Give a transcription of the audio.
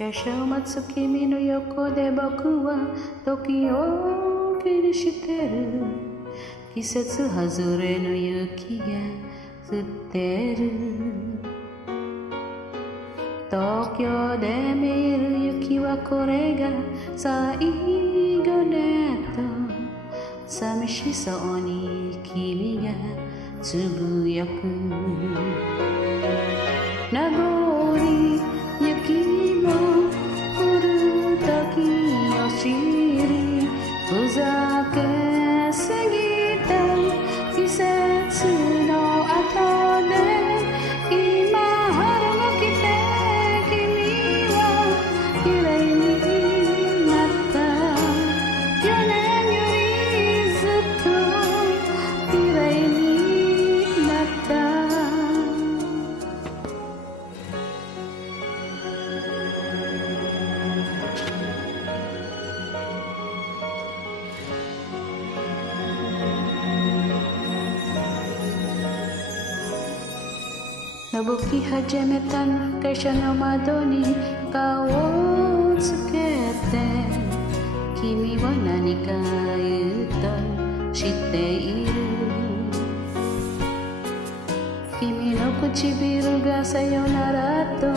華奢待つ君の横で僕は時を気にしてる。季節外れの雪が降ってる。東京で見る雪はこれが最後ねと寂しそうに君がつぶやく。名残雪も降る時を知り、ふざけすぎた季節の後で今春が来て君は綺麗になった。4年よりずっと綺麗になった。のぼき始めた会社の窓に顔をつけて、君は何か言うと知っている。君の唇がさよならと